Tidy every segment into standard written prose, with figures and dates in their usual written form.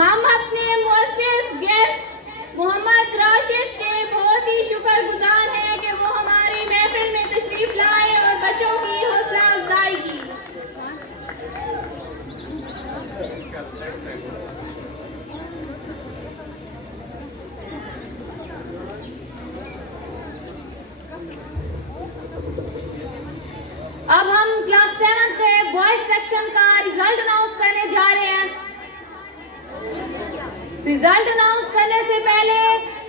हम अपने मुअज़्ज़िज़ गेस्ट मोहम्मद राशिद के बहुत ही शुक्रगुजार हैं कि वो हमारी महफिल में तशरीफ लाए और बच्चों की हौसला अफजाई की। अब हम क्लास 7 के बॉयज सेक्शन का रिजल्ट अनाउंस करने जा रहे हैं। रिजल्ट अनाउंस करने से पहले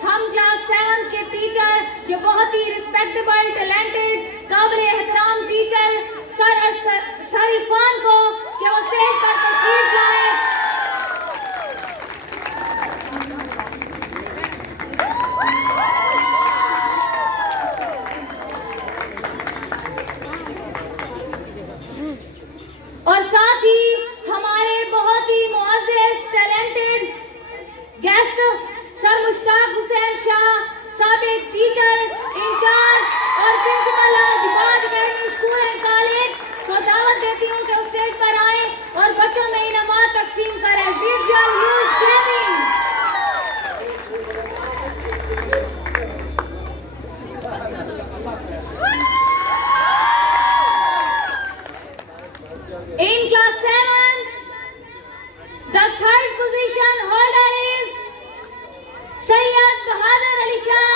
हम क्लास 7 के टीचर जो बहुत ही रिस्पेक्टेबल टैलेंटेड काबिल एहतराम टीचर सर इरफान को कि वो स्टेज पर तशरीफ लाए। और साथ ही हमारे बहुत ही मुअज़्ज़िज़ talented guest sir Mushtaq Hussain Shah साबिक टीचर इंचार्ज और principal of Dibaj academy school and college को दावत देती हूँ कि स्टेज पर आए और बच्चों में इनामात तकसीम करें। Visual use claiming. In class 7, the third position holder is Sayyid Bahadur Ali Shah,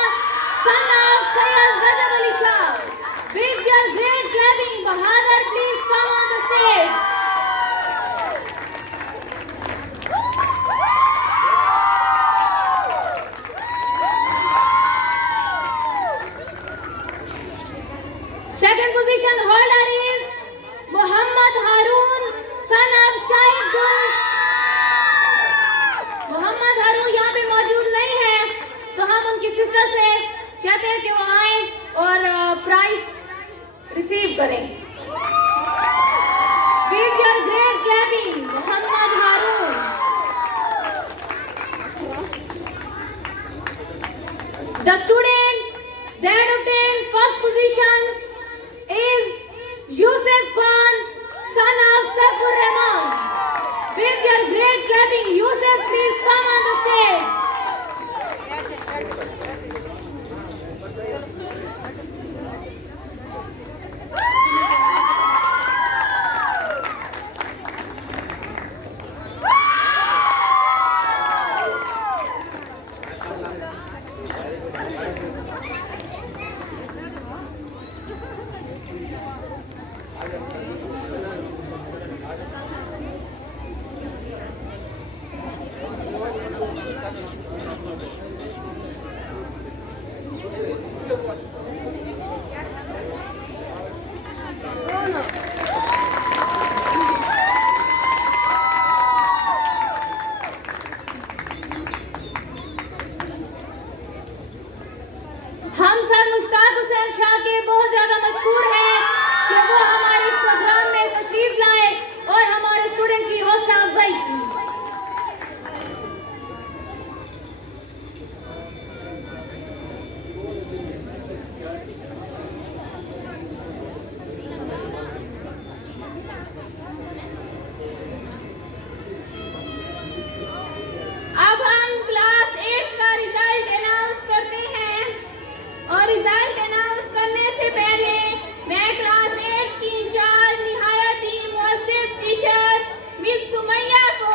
son of Sayyid Ghazal Ali Shah. With your great clapping, Bahadur, please come on the stage. Second position holder is Muhammad Harun, son of Shahid Gul. Mohammad Haroon यहाँ पे मौजूद नहीं है, तो हम उनकी sister से कहते हैं कि वो आए और प्राइज रिसीव करें। With your great clapping, Mohammad Haroon. The student that obtained first position is Yusuf Khan, son of Saifur Rahman. With your great clapping, Yusuf, please come on the stage. हम सर मुश्ताक हुसैन शाह के बहुत ज्यादा मशहूर हैं कि वो हमारे इस प्रोग्राम में तशरीफ लाए और हमारे स्टूडेंट की हौसला अफजाई की। अब हम क्लास 8 का रिजल्ट अनाउंस करते हैं और रिजल्ट अनाउंस करने से पहले मैं क्लास 8 की इंचार्ज निहायत ही मुअज़्ज़िज़ टीचर मिस सुमैया को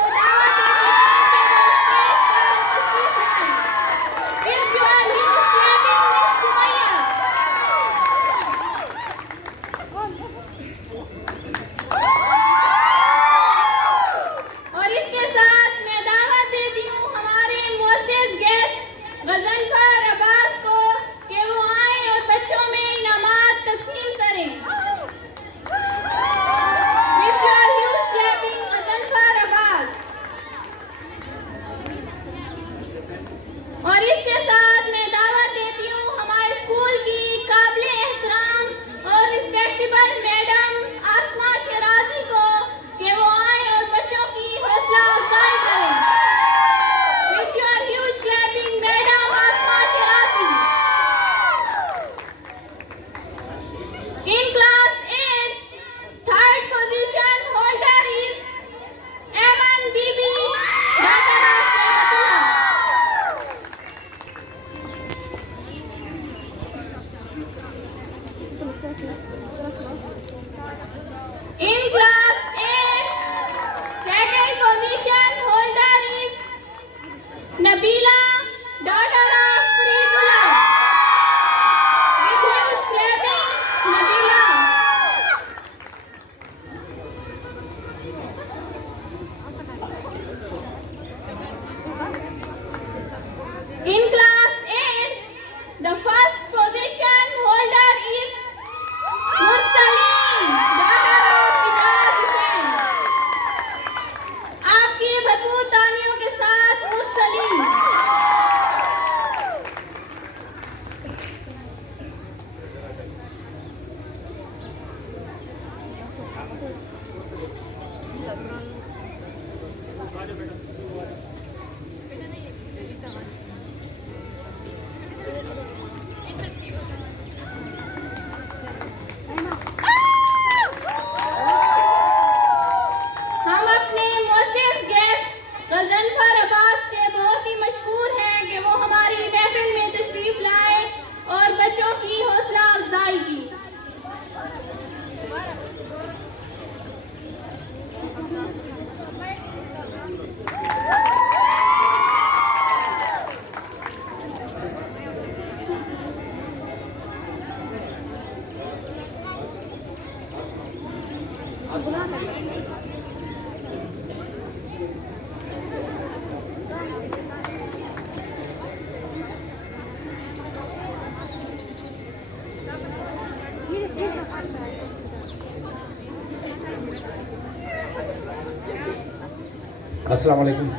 अस्सलाम वालेकुम।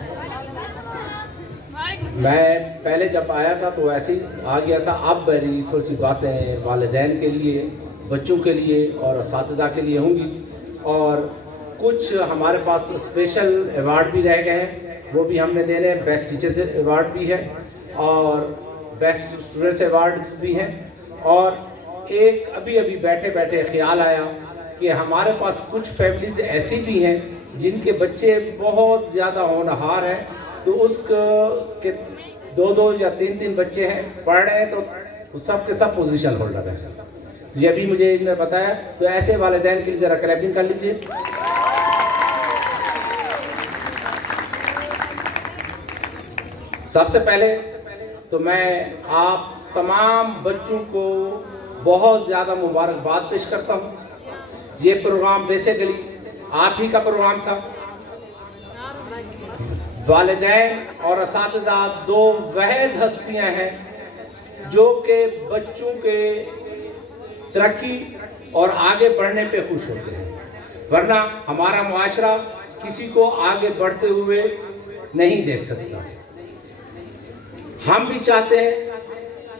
मैं पहले जब आया था तो ऐसे ही आ गया था। अब मेरी थोड़ी सी बातें वालिदैन के लिए, बच्चों के लिए और असातिज़ा के लिए होंगी। और कुछ हमारे पास स्पेशल अवार्ड भी रह गए हैं, वो भी हमने देने हैं। बेस्ट टीचर्स अवार्ड भी है और बेस्ट स्टूडेंट्स अवार्ड भी हैं। और एक अभी अभी बैठे बैठे ख्याल आया कि हमारे पास कुछ फैमिलीज ऐसी भी हैं जिनके बच्चे बहुत ज़्यादा होनहार हैं, तो उसके 2-2 या 3-3 बच्चे हैं, पढ़ रहे हैं, तो सब के सब पोजीशन होल्डर हैं। तो ये भी मुझे इन्होंने बताया। तो ऐसे वालिदैन के लिए ज़रा क्लैपिंग कर लीजिए। सबसे पहले तो मैं आप तमाम बच्चों को बहुत ज़्यादा मुबारकबाद पेश करता हूँ। ये प्रोग्राम बेसिकली आप ही का प्रोग्राम था। वालिदैन और असातिज़ा दो वहद हस्तियाँ हैं जो कि बच्चों के तरक्की और आगे बढ़ने पे खुश होते हैं, वरना हमारा मुआशरा किसी को आगे बढ़ते हुए नहीं देख सकता। हम भी चाहते हैं,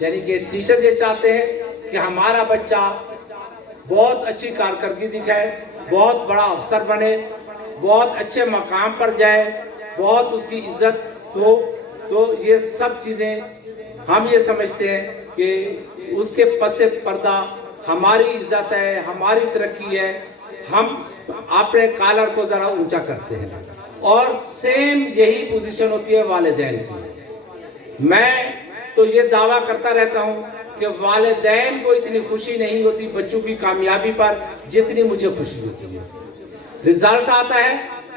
यानी कि टीचर्स ये चाहते हैं कि हमारा बच्चा बहुत अच्छी कारकर्दगी दिखाए, बहुत बड़ा अफसर बने, बहुत अच्छे मकाम पर जाए, बहुत उसकी इज्जत हो। तो ये सब चीज़ें हम ये समझते हैं कि उसके पसे पर्दा हमारी इज्जत है, हमारी तरक्की है। हम अपने कॉलर को ज़रा ऊंचा करते हैं और सेम यही पोजीशन होती है वालिदैन की। मैं तो ये दावा करता रहता हूँ कि वालिदैन को इतनी खुशी नहीं होती बच्चों की कामयाबी पर जितनी मुझे खुशी होती है। रिजल्ट आता है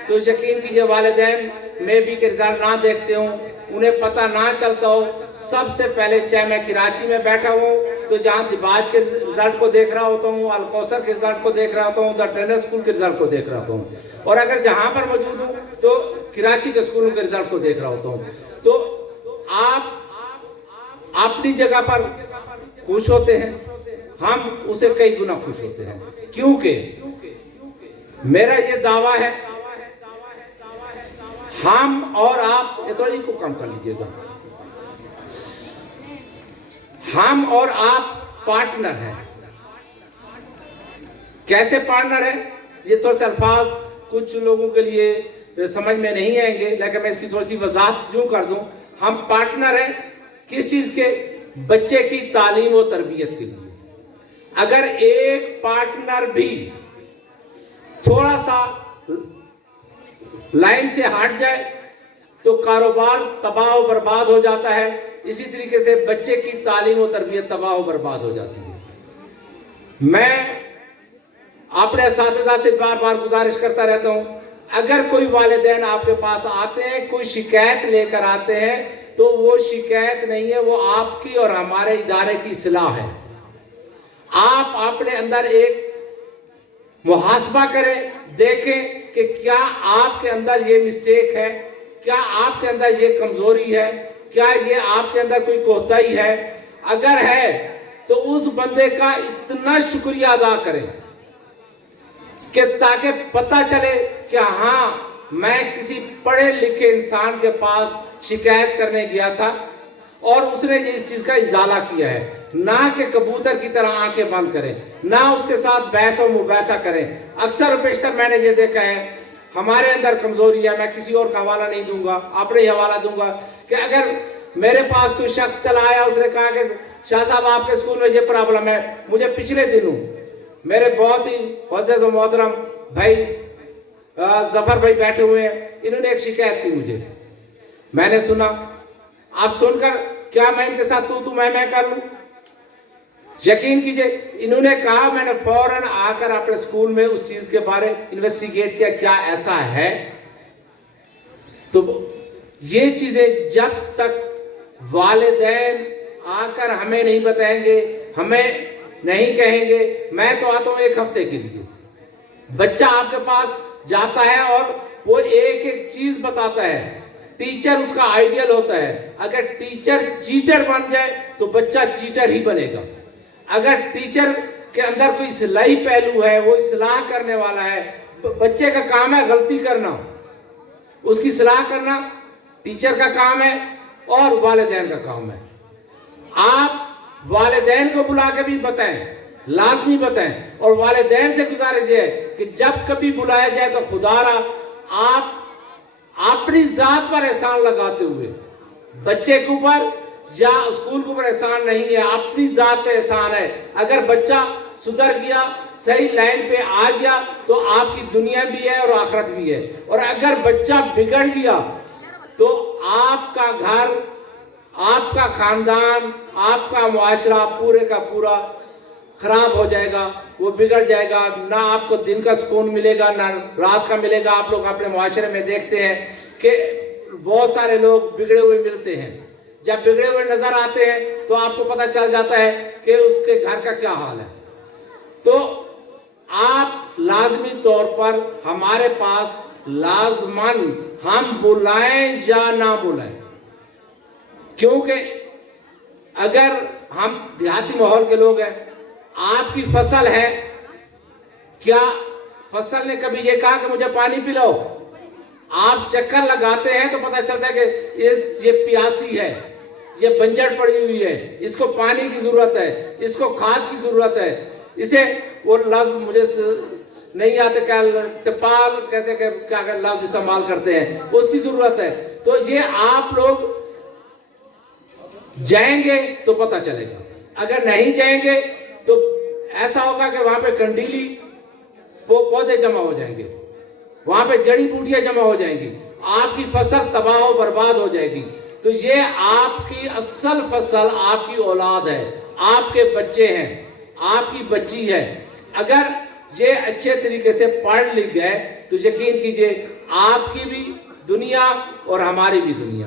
तो यकीन कीजिए वालिदैन में भी के रिजल्ट ना देखते हो, उन्हें पता ना चलता हो। सबसे पहले चाहे मैं कराची में बैठा हूँ तो जहाँ दिबाज के रिजल्ट को देख रहा होता हूँ, अलकौसर के रिजल्ट को देख रहा होता हूँ, द ट्रेनर स्कूल के रिजल्ट को देख रहा होता हूँ, और अगर जहाँ पर मौजूद हूँ तो कराची के स्कूलों के रिजल्ट को देख रहा होता हूँ। तो आप अपनी जगह पर खुश होते हैं, हम उसे कई गुना खुश होते हैं, क्योंकि मेरा ये दावा है हम और आप, ये थोड़ी को कम कर लीजिएगा, हम और आप पार्टनर हैं। कैसे पार्टनर है, ये थोड़े से अल्फाज कुछ लोगों के लिए समझ में नहीं आएंगे, लेकिन मैं इसकी थोड़ी सी वजाहत यूं कर दूं। हम पार्टनर हैं किस चीज के? बच्चे की तालीम और तरबियत के लिए। अगर एक पार्टनर भी थोड़ा सा लाइन से हट जाए तो कारोबार तबाह और बर्बाद हो जाता है। इसी तरीके से बच्चे की तालीम और तरबियत तबाह और बर्बाद हो जाती है। मैं अपने असातिज़ा से बार बार गुजारिश करता रहता हूं, अगर कोई वालिदैन आपके पास आते हैं, कोई शिकायत लेकर आते हैं, तो वो शिकायत नहीं है, वो आपकी और हमारे इदारे की इस्लाह है। आप अपने अंदर एक मुहासबा करें, देखें कि क्या आपके अंदर ये मिस्टेक है, क्या आपके अंदर ये कमजोरी है, क्या ये आपके अंदर कोई कोताही है। अगर है तो उस बंदे का इतना शुक्रिया अदा करें कि ताकि पता चले कि हाँ, मैं किसी पढ़े लिखे इंसान के पास शिकायत करने गया था और उसने इस चीज का इजाला किया है। ना कि कबूतर की तरह आंखें बंद करें, ना उसके साथ बहस और मुबासा करें। अक्सर बेशतर मैंने ये देखा है, हमारे अंदर कमजोरी है, मैं किसी और का हवाला नहीं दूंगा, अपने ही हवाला दूंगा कि अगर मेरे पास कोई शख्स चला आया, उसने कहा कि शाह साहब आपके स्कूल में ये प्रॉब्लम है। मुझे पिछले दिनों मेरे बहुत ही मुअज़्ज़ज़ और मोहतरम भाई जफर भाई बैठे हुए हैं, इन्होंने एक शिकायत की मुझे, मैंने सुना। आप सुनकर क्या मैं इनके साथ तू मैं कर लूं? यकीन कीजिए, इन्होंने कहा, मैंने फौरन आकर अपने स्कूल में उस चीज के बारे इन्वेस्टिगेट किया, क्या ऐसा है। तो ये चीजें जब तक वालिदैन आकर हमें नहीं बताएंगे, हमें नहीं कहेंगे, मैं तो आता हूं एक हफ्ते के लिए, बच्चा आपके पास जाता है और वो एक एक चीज बताता है। टीचर उसका आइडियल होता है। अगर टीचर चीटर बन जाए तो बच्चा चीटर ही बनेगा। अगर टीचर के अंदर कोई इस्लाही पहलू है, वो इस्लाह करने वाला है, बच्चे का काम है गलती करना, اس کی اصلاح کرنا ٹیچر کا کام ہے اور والدین کا کام ہے. آپ والدین کو بلا کے بھی بتائیں, لازمی بتائیں, اور والدین سے گزارش ہے کہ جب کبھی بلایا جائے تو خدا را آپ اپنی ذات پر احسان لگاتے ہوئے, بچے کے اوپر یا اسکول کے اوپر احسان نہیں ہے, اپنی ذات پہ احسان ہے. اگر بچہ سدھر گیا, صحیح لائن پہ آ گیا تو آپ کی دنیا بھی ہے اور آخرت بھی ہے. اور اگر بچہ بگڑ گیا تو آپ کا گھر, آپ کا خاندان, آپ کا معاشرہ پورے کا پورا خراب ہو جائے گا, وہ بگڑ جائے گا. نہ آپ کو دن کا سکون ملے گا نہ رات کا ملے گا. آپ لوگ اپنے معاشرے میں دیکھتے ہیں کہ بہت سارے لوگ بگڑے ہوئے ملتے ہیں. جب بگڑے ہوئے نظر آتے ہیں تو آپ کو پتہ چل جاتا ہے کہ اس کے گھر کا کیا حال ہے. تو آپ لازمی طور پر ہمارے پاس لازماً ہم بلائیں یا نہ بلائیں, کیونکہ اگر ہم دیہاتی ماحول کے لوگ ہیں, آپ کی فصل ہے, کیا فصل نے کبھی یہ کہا کہ مجھے پانی پلاؤ؟ آپ چکر لگاتے ہیں تو پتہ چلتا ہے کہ یہ پیاسی ہے, یہ بنجر پڑی ہوئی ہے, اس کو پانی کی ضرورت ہے, اس کو کھاد کی ضرورت ہے. اسے وہ لفظ مجھے نہیں آتے, کیا ٹپال کہتے ہیں, کہ کیا لفظ استعمال کرتے ہیں, اس کی ضرورت ہے. تو یہ آپ لوگ جائیں گے تو پتہ چلے گا. اگر نہیں جائیں گے تو ایسا ہوگا کہ وہاں پہ کنڈیلی پودے جمع ہو جائیں گے, وہاں پہ جڑی بوٹیاں جمع ہو جائیں گی, آپ کی فصل تباہ و برباد ہو جائے گی. تو یہ آپ کی اصل فصل آپ کی اولاد ہے, آپ کے بچے ہیں, آپ کی بچی ہے. اگر یہ اچھے طریقے سے پڑھ لکھ گئے تو یقین کیجئے آپ کی بھی دنیا اور ہماری بھی دنیا,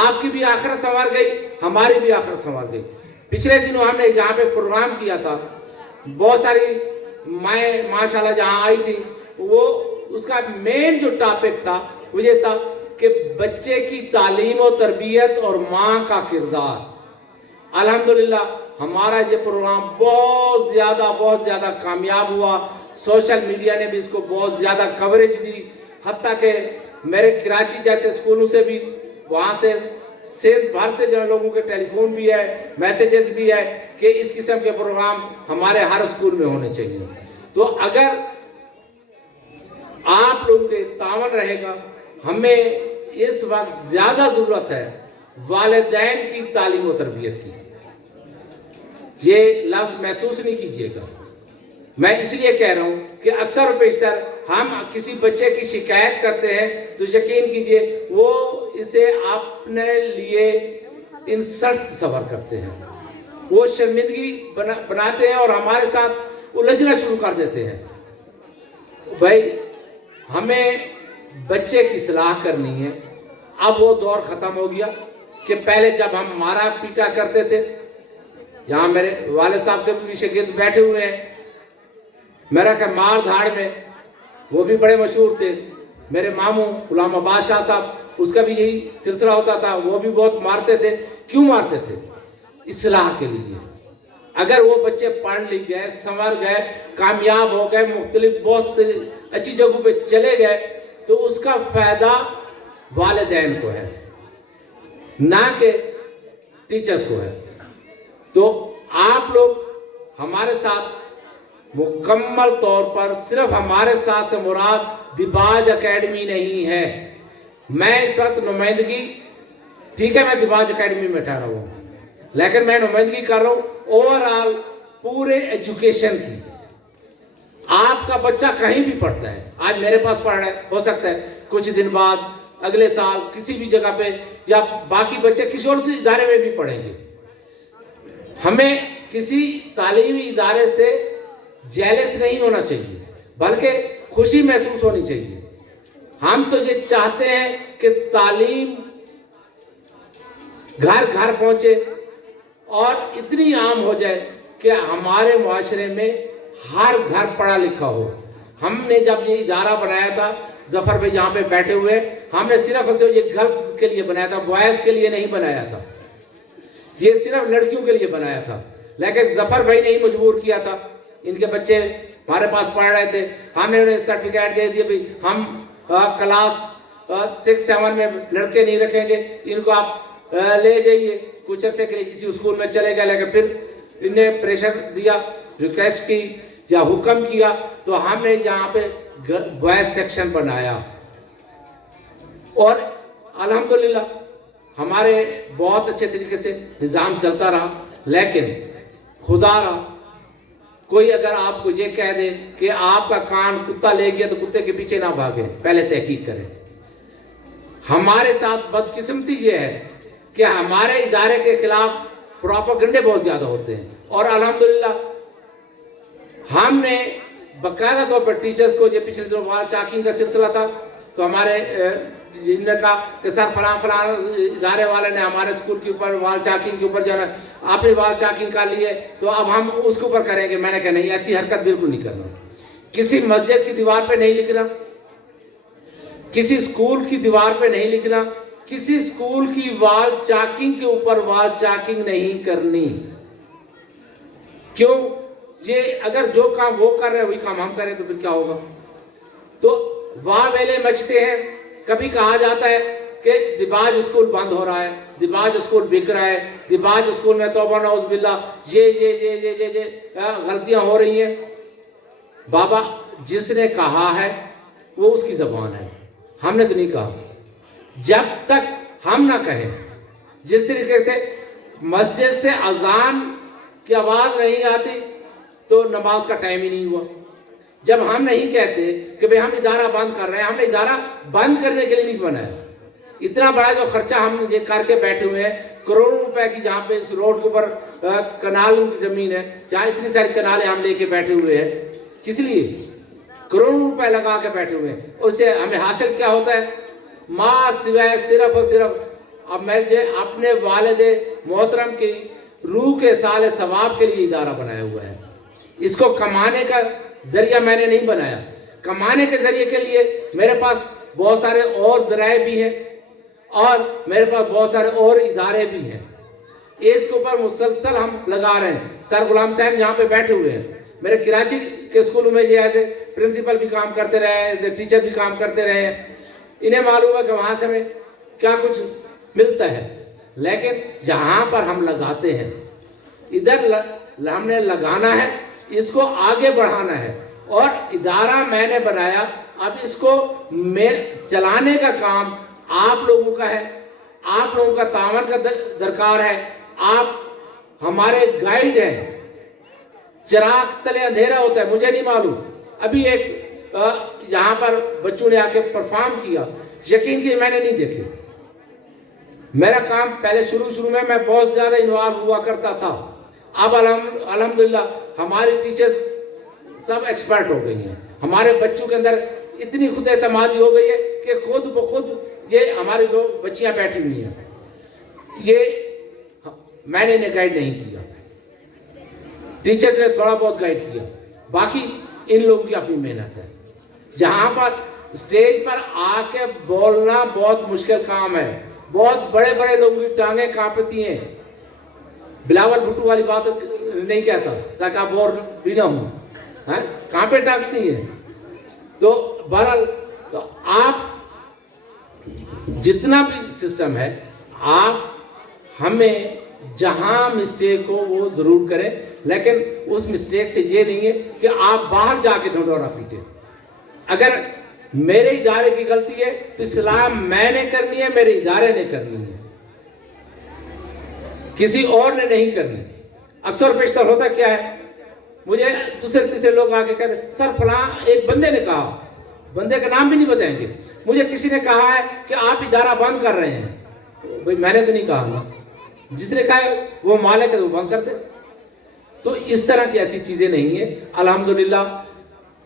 آپ کی بھی آخرت سنور گئی, ہماری بھی آخرت سنور گئی. پچھلے دنوں ہم نے جہاں پہ پروگرام کیا تھا, بہت ساری مائیں ماشاءاللہ جہاں آئی تھی, وہ اس کا مین جو ٹاپک تھا وہ یہ تھا کہ بچے کی تعلیم و تربیت اور ماں کا کردار. الحمدللہ ہمارا یہ پروگرام بہت زیادہ کامیاب ہوا. سوشل میڈیا نے بھی اس کو بہت زیادہ کوریج دی, حتیٰ کہ میرے کراچی جیسے اسکولوں سے بھی, وہاں سے سندھ بھر سے جو لوگوں کے ٹیلی فون بھی ہے, میسیجز بھی ہے کہ اس قسم کے پروگرام ہمارے ہر اسکول میں ہونے چاہیے. تو اگر آپ لوگوں کے تعاون رہے گا, ہمیں اس وقت زیادہ ضرورت ہے والدین کی تعلیم و تربیت کی. یہ لفظ محسوس نہیں کیجیے گا, میں اس لیے کہہ رہا ہوں کہ اکثر و بیشتر ہم کسی بچے کی شکایت کرتے ہیں تو یقین کیجئے وہ اسے اپنے لیے انسلٹ تصور کرتے ہیں, وہ شرمندگی بناتے ہیں اور ہمارے ساتھ الجھنا شروع کر دیتے ہیں. بھائی ہمیں بچے کی اصلاح کرنی ہے. اب وہ دور ختم ہو گیا کہ پہلے جب ہم مارا پیٹا کرتے تھے. یہاں میرے والد صاحب کے بھی شاگرد بیٹھے ہوئے ہیں, میرا کہ مار دھاڑ میں وہ بھی بڑے مشہور تھے. میرے ماموں غلام عباس شاہ صاحب, اس کا بھی یہی سلسلہ ہوتا تھا, وہ بھی بہت مارتے تھے. کیوں مارتے تھے؟ اصلاح کے لیے. اگر وہ بچے پڑھ لکھ گئے, سنور گئے, کامیاب ہو گئے, مختلف بہت سے اچھی جگہوں پہ چلے گئے تو اس کا فائدہ والدین کو ہے, نہ کہ ٹیچرز کو ہے. تو آپ لوگ ہمارے ساتھ مکمل طور پر, صرف ہمارے ساتھ سے مراد دباج اکیڈمی نہیں ہے. میں اس وقت نمائندگی, ٹھیک ہے میں دباج اکیڈمی میں ٹھہرا ہوا ہوں, لیکن میں نمائندگی کر رہا ہوں اوورآل پورے ایجوکیشن کی. آپ کا بچہ کہیں بھی پڑھتا ہے, آج میرے پاس پڑھ رہا ہے, ہو سکتا ہے کچھ دن بعد اگلے سال کسی بھی جگہ پہ, یا باقی بچے کسی اور سے ادارے میں بھی پڑھیں گے. ہمیں کسی تعلیمی ادارے سے جیلس نہیں ہونا چاہیے, بلکہ خوشی محسوس ہونی چاہیے. ہم تو یہ چاہتے ہیں کہ تعلیم گھر گھر پہنچے اور اتنی عام ہو جائے کہ ہمارے معاشرے میں ہر گھر پڑھا لکھا ہو. ہم نے جب یہ ادارہ بنایا تھا, ظفر بھائی یہاں پہ بیٹھے ہوئے, ہم نے صرف اسے یہ گرلز کے لیے بنایا تھا, بوائز کے لیے نہیں بنایا تھا, یہ صرف لڑکیوں کے لیے بنایا تھا. لیکن ظفر بھائی نے ہی مجبور کیا تھا, ان کے بچے ہمارے پاس پڑھ رہے تھے, ہم نے انہیں سرٹیفکیٹ دے دیا بھی ہم کلاس 6-7 में लड़के नहीं रखेंगे, इनको आप ले जाइए। कुछ अर्से के लिए किसी स्कूल में चले गए, लेकिन फिर इन्हें प्रेशर दिया, रिक्वेस्ट की या हुक्म किया, तो हमने यहाँ पे बॉयज सेक्शन बनाया और अल्हम्दुलिल्लाह हमारे बहुत अच्छे तरीके से निज़ाम चलता रहा। लेकिन खुदा रहा, कोई अगर आपको ये कह दे कि आपका कान कुत्ता ले गया तो कुत्ते के पीछे ना भागे, पहले तहकीक करें। हमारे साथ बदकिस्मती ये है कि हमारे इदारे के खिलाफ प्रोपेगेंडे बहुत ज़्यादा होते हैं और अल्हम्दुलिल्लाह हमने बाकायदा तौर पर टीचर्स को, ये पिछले दिनों वाल चाकिंग का सिलसिला था, तो हमारे जिनने कहा कि सर फलां इदारे वाले ने हमारे स्कूल के ऊपर वाल चाकिंग के ऊपर जो है आपने वाल चाकिंग कर लिए तो अब हम उसके ऊपर करेंगे। मैंने कहा नहीं, ऐसी हरकत बिल्कुल नहीं करना। किसी मस्जिद की दीवार पे नहीं लिखना, किसी स्कूल की दीवार पे नहीं लिखना, किसी स्कूल की वाल चाकिंग के ऊपर वाल चाकिंग नहीं करनी। क्यों? ये अगर जो काम वो कर रहे हैं वही काम हम करें तो फिर क्या होगा? तो वाह वेले मचते हैं। कभी कहा जाता है कि दिबाज स्कूल बंद हो रहा है, दिबाज स्कूल बिक रहा है, दिबाज स्कूल में तौबा नौज़ बिल्लाह ये गलतियां हो रही हैं। बाबा जिसने कहा है वो उसकी ज़बान है, हमने तो नहीं कहा। जब तक हम ना कहें, जिस तरीके से मस्जिद से अजान की आवाज़ नहीं आती तो नमाज का टाइम ही नहीं हुआ। जब हम नहीं कहते कि भाई हम इदारा बंद कर रहे हैं, हमने इदारा बंद करने के लिए नहीं बनाया। इतना बड़ा जो खर्चा हम ये करके बैठे हुए हैं, करोड़ों रुपए की, जहाँ पे इस रोड के ऊपर कनालों की ज़मीन है, जहाँ इतनी सारी कनालें हम लेके बैठे हुए हैं, किस लिए? करोड़ों रुपए लगा के बैठे हुए हैं। उससे हमें हासिल क्या होता है? माँ सिवाय सिर्फ और सिर्फ अब मैं जो अपने वालिद मोहतरम की रूह के साले सवाब के लिए इदारा बनाया हुआ है। इसको कमाने का जरिया मैंने नहीं बनाया। कमाने के जरिए के लिए मेरे पास बहुत सारे और जराए भी हैं और मेरे पास बहुत सारे और इदारे भी हैं। इसके ऊपर मुसलसल हम लगा रहे हैं। सर गुलाम साहब यहाँ पे बैठे हुए हैं, मेरे कराची के स्कूलों में ये एज ए प्रिंसिपल भी काम करते रहे, एज ए टीचर भी काम करते रहे हैं। इन्हें मालूम है कि वहाँ से हमें क्या कुछ मिलता है। लेकिन जहाँ पर हम लगाते हैं, इधर हमने लगाना है, इसको आगे बढ़ाना है। और इदारा मैंने बनाया, अब इसको चलाने का काम आप लोगों का है, आप लोगों का तावन का दरकार है। आप हमारे गाइड हैं। चिराग तले अंधेरा होता है, मुझे नहीं मालूम। अभी एक यहाँ पर बच्चों ने आके परफॉर्म किया, यकीन कीजिए मैंने नहीं देखे। मेरा काम पहले शुरू में मैं बहुत ज़्यादा इन्वॉल्व हुआ करता था। अब अल्हम्दुलिल्लाह हमारी टीचर्स सब एक्सपर्ट हो गई हैं। हमारे बच्चों के अंदर इतनी खुद एतमादी हो गई है कि खुद ब खुद ये हमारी जो बच्चियां बैठी हुई हैं, ये मैंने इन्हें गाइड नहीं किया, टीचर्स ने थोड़ा बहुत गाइड किया, बाकी इन लोगों की अपनी मेहनत है। जहाँ पर स्टेज पर आके बोलना बहुत मुश्किल काम है। बहुत बड़े बड़े लोगों की टांगें कांपती हैं। बिलावल भुट्टो वाली बात नहीं कहता ताकि आप बोर भी ना हो, कहाँ पे टांगती हैं। तो बहरहाल तो आप जितना भी सिस्टम है, आप हमें जहाँ मिस्टेक हो वो ज़रूर करें, लेकिन उस मिस्टेक से ये नहीं है कि आप बाहर जाके ढिंढोरा पीटें। अगर मेरे इदारे की गलती है तो इस्लाह मैंने करनी है, मेरे इदारे ने करनी है, किसी और ने नहीं करनी। अक्सर पेशतर होता क्या है, मुझे दूसरे तीसरे लोग आके कहते सर फलां एक बंदे ने कहा, बंदे का नाम भी नहीं बताएंगे, मुझे किसी ने कहा है कि आप इदारा बंद कर रहे हैं। भाई मैंने तो नहीं कहा ना, जिसने कहा है वो मालिक है, वो बंद कर दे। तो इस तरह की ऐसी चीज़ें नहीं है। अल्हम्दुलिल्लाह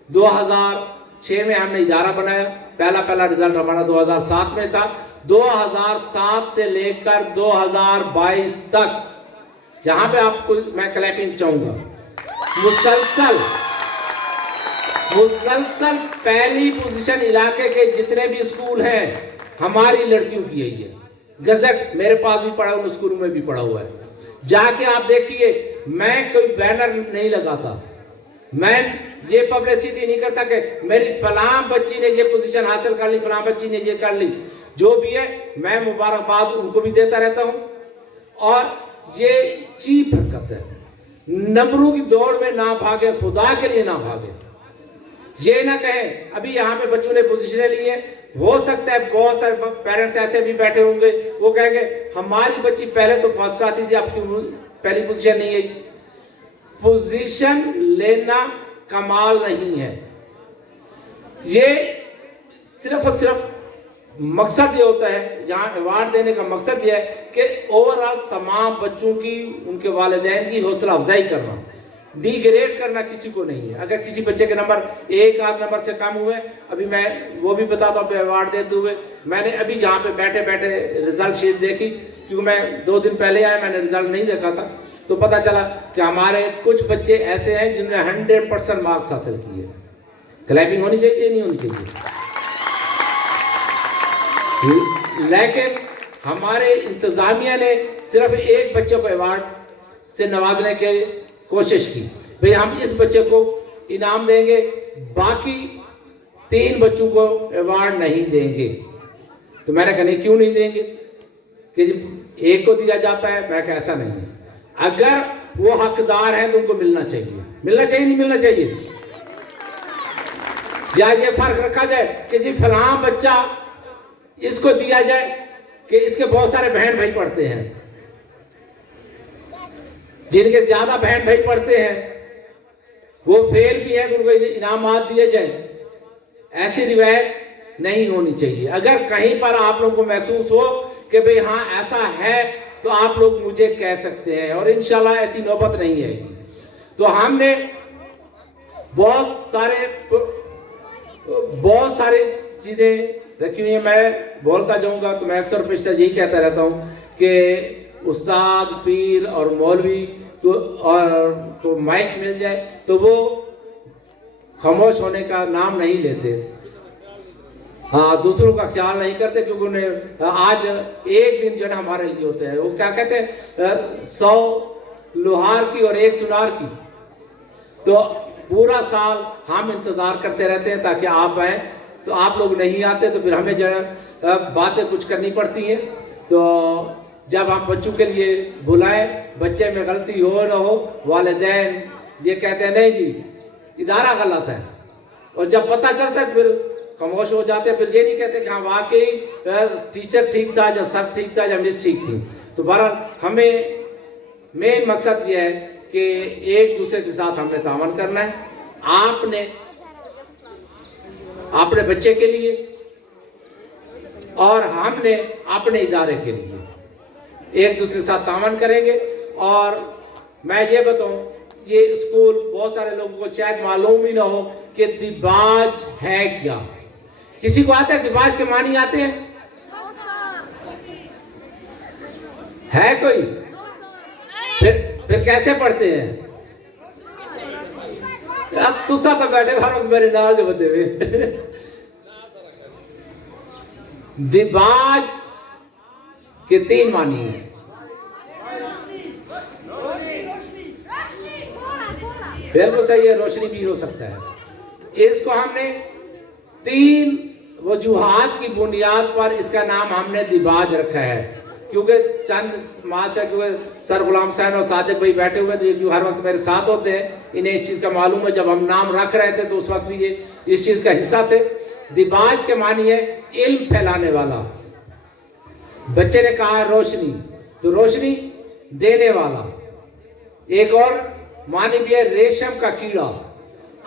2006 में हमने इदारा बनाया। पहला रिजल्ट हमारा 2007 में था। 2007 से लेकर 2022 तक, जहाँ पे आपको मैं क्लैपिंग चाहूँगा, मुसलसल पहली पोजीशन इलाके के जितने भी स्कूल हैं हमारी लड़कियों की यही है। गजट मेरे पास भी पड़ा, उन स्कूलों में भी पड़ा हुआ है। जाके आप देखिए, मैं कोई बैनर नहीं लगाता, मैं یہ پبلسٹی نہیں کرتا کہ میری فلاں بچی نے یہ پوزیشن حاصل کر لی, فلاں بچی نے یہ کر لی. جو بھی ہے میں مبارکباد ان کو بھی دیتا رہتا ہوں. اور یہ چیپ حرکت ہے. نمبروں کی دوڑ میں نہ بھاگے, خدا کے لیے نہ بھاگے. یہ نہ کہیں ابھی یہاں پہ بچوں نے پوزیشنیں لی ہیں, ہو سکتا ہے بہت سارے پیرنٹس ایسے بھی بیٹھے ہوں گے, وہ کہیں گے ہماری بچی پہلے تو فرسٹ آتی تھی, اب کیوں پہلی پوزیشن نہیں آئی. پوزیشن لینا کمال نہیں ہے. یہ صرف اور صرف مقصد یہ ہوتا ہے, یہاں ایوارڈ دینے کا مقصد یہ ہے کہ اوورآل تمام بچوں کی, ان کے والدین کی حوصلہ افزائی کرنا, ڈی گریڈ کرنا کسی کو نہیں ہے. اگر کسی بچے کے نمبر ایک آدھ نمبر سے کم ہوئے, ابھی میں وہ بھی بتاتا ہوں ایوارڈ دیتے ہوئے, میں نے ابھی یہاں پہ بیٹھے بیٹھے رزلٹ شیٹ دیکھی, کیونکہ میں 2 دن پہلے آیا, میں نے رزلٹ نہیں دیکھا تھا, تو پتہ چلا کہ ہمارے کچھ بچے ایسے ہیں جنہوں نے 100% مارکس حاصل کیے. کلیپنگ ہونی چاہیے نہیں ہونی چاہیے؟ لیکن ہمارے انتظامیہ نے صرف ایک بچے کو ایوارڈ سے نوازنے کی کوشش کی, بھئی ہم اس بچے کو انعام دیں گے, باقی 3 بچوں کو ایوارڈ نہیں دیں گے. تو میں نے کہا نہیں, کیوں نہیں دیں گے, کہ ایک کو دیا جاتا ہے. میں کہا ایسا نہیں ہے, اگر وہ حقدار ہیں تو ان کو ملنا چاہیے. ملنا چاہیے نہیں ملنا چاہیے؟ یا یہ فرق رکھا جائے کہ جی فلاں بچہ اس کو دیا جائے کہ اس کے بہت سارے بہن بھائی پڑھتے ہیں, جن کے زیادہ بہن بھائی پڑھتے ہیں وہ فیل بھی ہیں تو ان کو انعامات دیے جائیں. ایسی روایت نہیں ہونی چاہیے. اگر کہیں پر آپ لوگوں کو محسوس ہو کہ بھئی ہاں ایسا ہے تو آپ لوگ مجھے کہہ سکتے ہیں, اور انشاءاللہ ایسی نوبت نہیں آئے گی. تو ہم نے بہت سارے چیزیں رکھی ہوئی ہیں. میں بولتا جاؤں گا تو میں اکثر پیشتر یہی کہتا رہتا ہوں کہ استاد, پیر اور مولوی کو مائک مل جائے تو وہ خاموش ہونے کا نام نہیں لیتے, ہاں دوسروں کا خیال نہیں کرتے, کیونکہ انہیں آج ایک دن جو ہے ہمارے لیے ہوتا ہے. وہ کیا کہتے ہیں 100 لوہار کی اور 1 سنار کی. تو پورا سال ہم انتظار کرتے رہتے ہیں تاکہ آپ آئیں, تو آپ لوگ نہیں آتے تو پھر ہمیں جو ہے باتیں کچھ کرنی پڑتی ہیں. تو جب ہم بچوں کے لیے بلائیں, بچے میں غلطی ہو نہ ہو, والدین یہ کہتے ہیں نہیں جی ادارہ غلط ہے, اور جب پتہ چلتا ہے تو پھر خاموش ہو جاتے ہیں. پھر یہ نہیں کہتے کہ ہاں واقعی ٹیچر ٹھیک تھا, یا سر ٹھیک تھا, یا مس ٹھیک تھی. تو بہرحال ہمیں مین مقصد یہ ہے کہ ایک دوسرے کے ساتھ ہم نے تعاون کرنا ہے. آپ نے اپنے بچے کے لیے اور ہم نے اپنے ادارے کے لیے ایک دوسرے کے ساتھ تعاون کریں گے. اور میں یہ بتاؤں, یہ اسکول بہت سارے لوگوں کو شاید معلوم ہی نہ ہو کہ دیباج ہے کیا. کسی کو آتا ہے دیباج کے معنی آتے ہیں؟ ہے کوئی؟ پھر کیسے پڑھتے ہیں؟ اب تسا تو بیٹھے ہر وقت میرے نال جو بندے ہوئے. دیباج کے 3 معنی ہیں. بالکل صحیح ہے, روشنی بھی ہو سکتا ہے. اس کو ہم نے 3 وجوہات کی بنیاد پر اس کا نام ہم نے دیباج رکھا ہے. کیونکہ چند ماہ سے کیونکہ سر غلام حسین اور صادق بھائی بیٹھے ہوئے تو یہ ہر وقت میرے ساتھ ہوتے ہیں, انہیں اس چیز کا معلوم ہے. جب ہم نام رکھ رہے تھے تو اس وقت بھی یہ اس چیز کا حصہ تھے. دیباج کے معنی ہے علم پھیلانے والا. بچے نے کہا روشنی, تو روشنی دینے والا. ایک اور معنی بھی ہے ریشم کا کیڑا.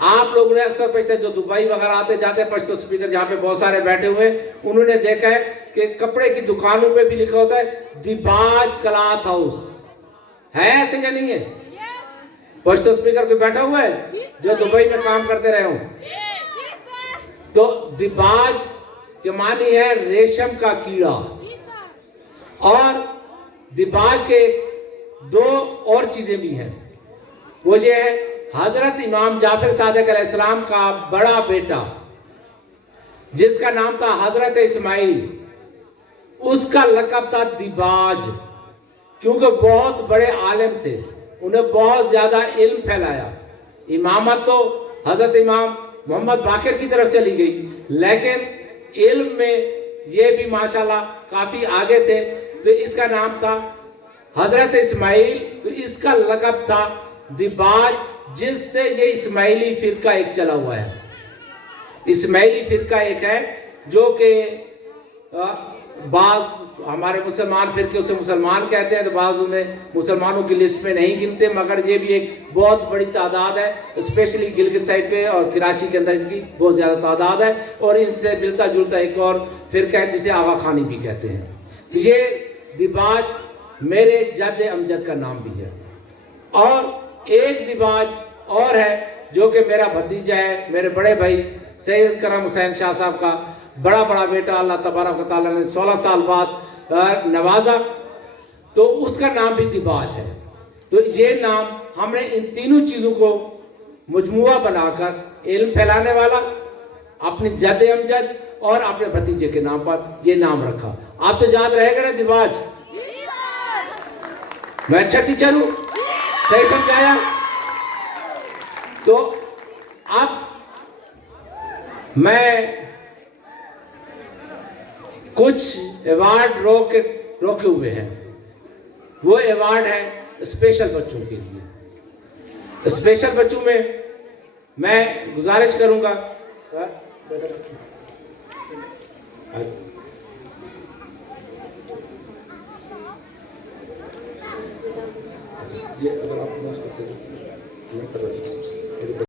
آپ لوگوں نے اکثر پوچھتے ہیں جو دبئی وغیرہ آتے جاتے ہیں, پشتو سپیکر جہاں پہ بہت سارے بیٹھے ہوئے, انہوں نے دیکھا ہے کہ کپڑے کی دکانوں پہ بھی لکھا ہوتا ہے دیباج کلاتھ ہاؤس. ہے ایسے یا نہیں ہے؟ پشتو سپیکر کوئی بیٹھا ہوا ہے جو دبئی میں کام کرتے رہے ہوں؟ تو دیباج کے معنی ہے ریشم کا کیڑا. اور دیباج کے 2 اور چیزیں بھی ہیں. وہ یہ ہے حضرت امام جعفر صادق علیہ السلام کا بڑا بیٹا جس کا نام تھا حضرت اسماعیل, اس کا لقب تھا دیباج, کیونکہ بہت بڑے عالم تھے, انہیں بہت زیادہ علم پھیلایا. امامت تو हजरत इमाम मोहम्मद बाकिर की तरफ चली गई, लेकिन इल्म में ये भी माशाल्लाह काफी आगे थे। तो इसका नाम था हजरत इस्माइल, तो इसका लक़ब था दिबाज, जिससे ये इस्माइली फिरका एक चला हुआ है। इस्माइली फिरका एक है जो कि बाज हमारे मुसलमान फिरके उसे मुसलमान कहते हैं, तो बाज उन्हें मुसलमानों की लिस्ट में नहीं गिनते, मगर ये भी एक बहुत बड़ी तादाद है, स्पेशली गिलगित साइड पे और कराची के अंदर इनकी बहुत ज़्यादा तादाद है। और इनसे मिलता जुलता एक और फिरका है जिसे आगा खानी भी कहते हैं। तो ये दिबाज मेरे जद अमजद का नाम भी है। और एक दिबाज और है जो कि मेरा भतीजा है, मेरे बड़े भाई सैयद करम हुसैन शाह साहब का बड़ा बेटा, अल्लाह तबारक व तआला ने 16 साल बाद नवाजा, तो उसका नाम भी दिबाज है। तो ये नाम हमने इन तीनों चीज़ों को मजमुआ बनाकर इल्म फैलाने वाला, अपनी जद अमजद और अपने भतीजे के नाम पर ये नाम रखा। आप तो याद रहेगा ना दिबाज? मैं अच्छा टीचर हूँ, सही समझाया? तो अब मैं कुछ अवार्ड रोके हुए हैं। वो अवार्ड है स्पेशल बच्चों के लिए। स्पेशल बच्चों में मैं गुजारिश करूंगा, ये अगर आप